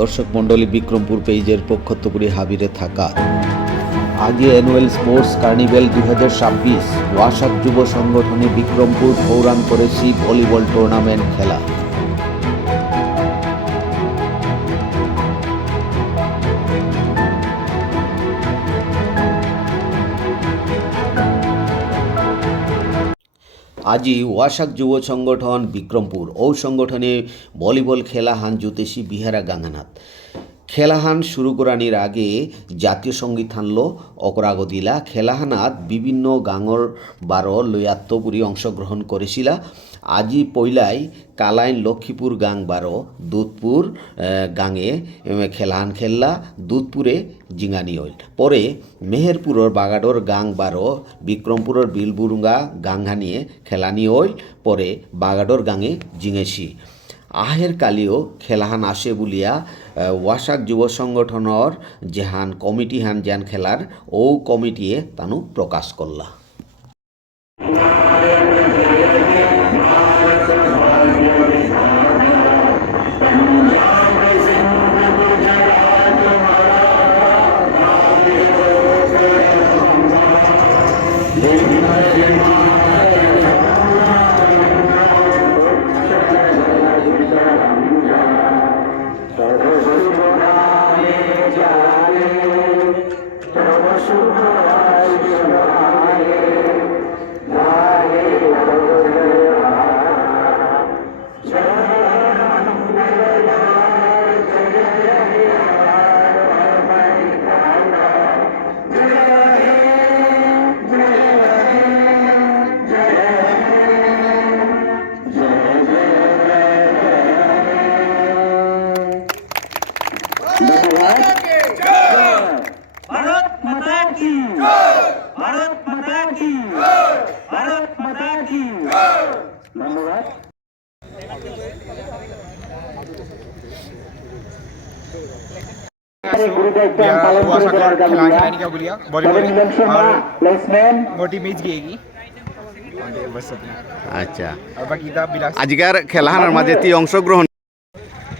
দর্শক মণ্ডলী, বিক্রমপুর পেজের পক্ষত্বপুরী হাবিরে থাকা আগে অ্যানুয়াল স্পোর্টস কার্নিভ্যাল 2026 ওয়াসাক যুব সংগঠনে বিক্রমপুর ফৌরান করেছি ভলিবল টুর্নামেন্ট খেলা। আজি ওয়াসাক যুব সংগঠন বিক্রমপুর ও সংগঠনে ভলিবল খেলাহান জুতেছি বিহারা গাঙ্গানাথ। খেলাহান শুরু করানির আগে জাতীয় সঙ্গীত হানলো অকরাগদিলা। খেলাহানাত বিভিন্ন গাঙর বারো লয়াত্তপুরি অংশগ্রহণ করেছিলা। আজি পইলাই কালাইন লক্ষ্মীপুর গাং বারো দুধপুর গাঙে খেলাহান খেললা, দুধপুরে জিঙানি হইল। পরে মেহেরপুরের বাগাডর গাং বারো বিক্রমপুরের বিলবুরুঙ্গা গাংহানিয়ে খেলানি হইল। পরে বাগাডর গাঙে জিঙেছি। আহের কালিও খেলাহান আসে বলিয়া ওয়াসাক যুব সংগঠনের যেহান কমিটি হান যেন খেলার ও কমিটিয়ে তানু প্রকাশ করলা। আচ্ছা, আজকের খেলাহানের মাঝে তি অংশগ্রহণ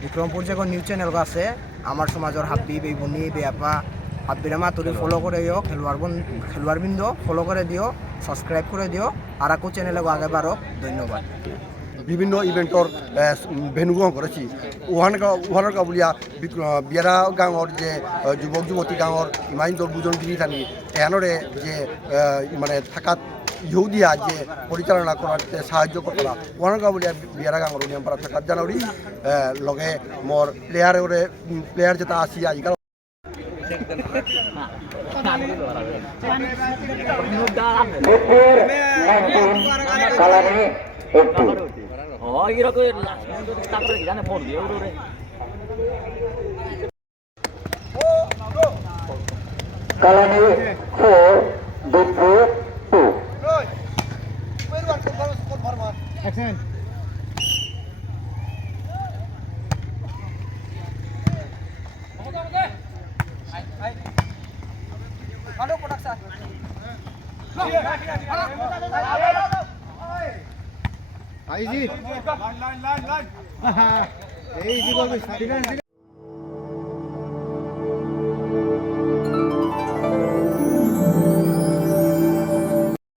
বিক্রমপুর যে নিউজ চ্যানেল আছে আমার সমাজের হাব্বি বেগুনি বেআপা হাব্বিরামা তুলি ফলো করে দিও, খেলোয়াড় বৃন্দ ফলো করে দিও, সাবস্ক্রাইব করে দিও। আর আকো চ্যানেলে আগে বারো ধন্যবাদ। বিভিন্ন ইভেন্টর ভেন্যু গ্রহণ করেছি। ওহানের কাবুলিয়া বিয়ারা গাঁৱৰ যে যুৱক যুৱতী গাঁৱৰ ইমান বুজন গিরি থানি এহানরে যে মানে থাকাত ইহু দিয়া যে পরিচালনা করার সাহায্য করতলা ওহানের কাবুলিয়া বিয়ারা গাঁৱৰ নিয়মপাড়া থাকাত জানুয়ারি লগে মোর প্লেয়ার যেটা আসি আজিকাল Kalani 4, Dudpur 2. Action. Easy. Easy.